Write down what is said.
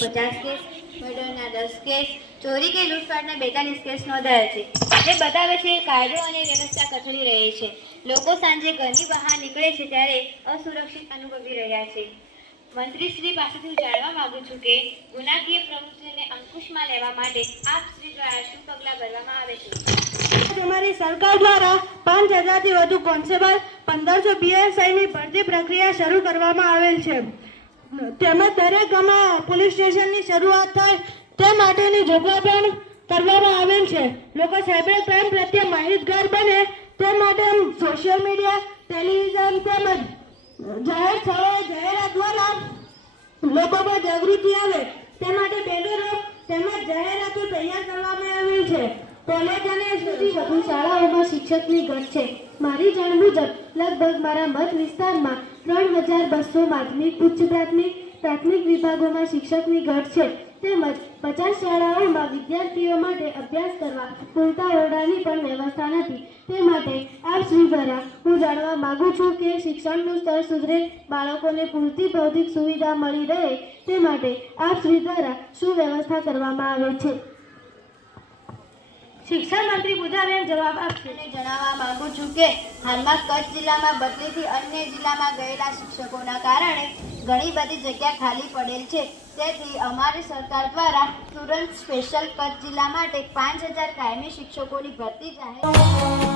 50 case, મર્ડરના 10 case, ચોરી કે લૂંટફાટના 42 case નોંધાયા છે, જે બતાવે છે કે કાયદો અને વ્યવસ્થા કથળી રહી છે. લોકો સાંજે ઘરની બહાર નીકળે છે ત્યારે અસુરક્ષિત અનુભવી રહ્યા છે. મંત્રીશ્રી પાસેથી હું જાણવા માંગુ છું કે ગુનાકીય પ્રવૃત્તિને અંકુશમાં લેવા માટે આપ શ્રી દ્વારા શું પગલાં ભરવામાં આવે છે? અમારી સરકાર દ્વારા 5000 થી વધુ કોન્સ્ટેબલ, 1500 પીએસઆઈની ભરતી પ્રક્રિયા શરૂ કરવામાં આવેલ છે. તેમજ દરેક ગામમાં પોલીસ સ્ટેશનની શરૂઆત થાય તે માટેની જોગવાઈ પણ કરવામાં આવેલ છે. લોકો સાયબર ક્રાઇમ પ્રત્યે માહિતગાર બને તે માટે સોશિયલ મીડિયા, ટેલિવિઝન તેમજ જાહેર સ્થળોએ જાહેરાત દ્વારા લોકોમાં જાગૃતિ આવે તે માટે બેનરો તેમજ જાહેરાતો તૈયાર કરવામાં આવી છે. કોલેજ અને સુધી વધુ શાળાઓમાં શિક્ષકની ઘટ છે. મારી જાણ મુજબ લગભગ મારા મત વિસ્તારમાં 3200 માધ્યમિક, ઉચ્ચ પ્રાથમિક વિભાગોમાં શિક્ષકની ઘટ છે. તેમજ 50 શાળાઓમાં વિદ્યાર્થીઓ માટે અભ્યાસ કરવા પૂરતા ઓરડાની પણ વ્યવસ્થા નથી. તે માટે આપ શ્રી દ્વારા હું જાણવા માંગુ છું કે શિક્ષણનું સ્તર સુધરે, બાળકોને પૂરતી ભૌતિક સુવિધા મળી રહે તે માટે આપ શ્રી દ્વારા શું વ્યવસ્થા કરવામાં આવે છે? શિક્ષણ મંત્રી બુધાબેન જવાબ આપશે. જણાવવા માંગુ છું કે હાલમાં કચ્છ જિલ્લામાં બદલીથી અન્ય જિલ્લામાં ગયેલા શિક્ષકોના કારણે ઘણી બધી જગ્યા ખાલી પડેલ છે. તેથી અમારી સરકાર દ્વારા તુરંત સ્પેશિયલ કચ્છ જિલ્લા માટે 5000 કાયમી શિક્ષકોની ભરતી જાહેર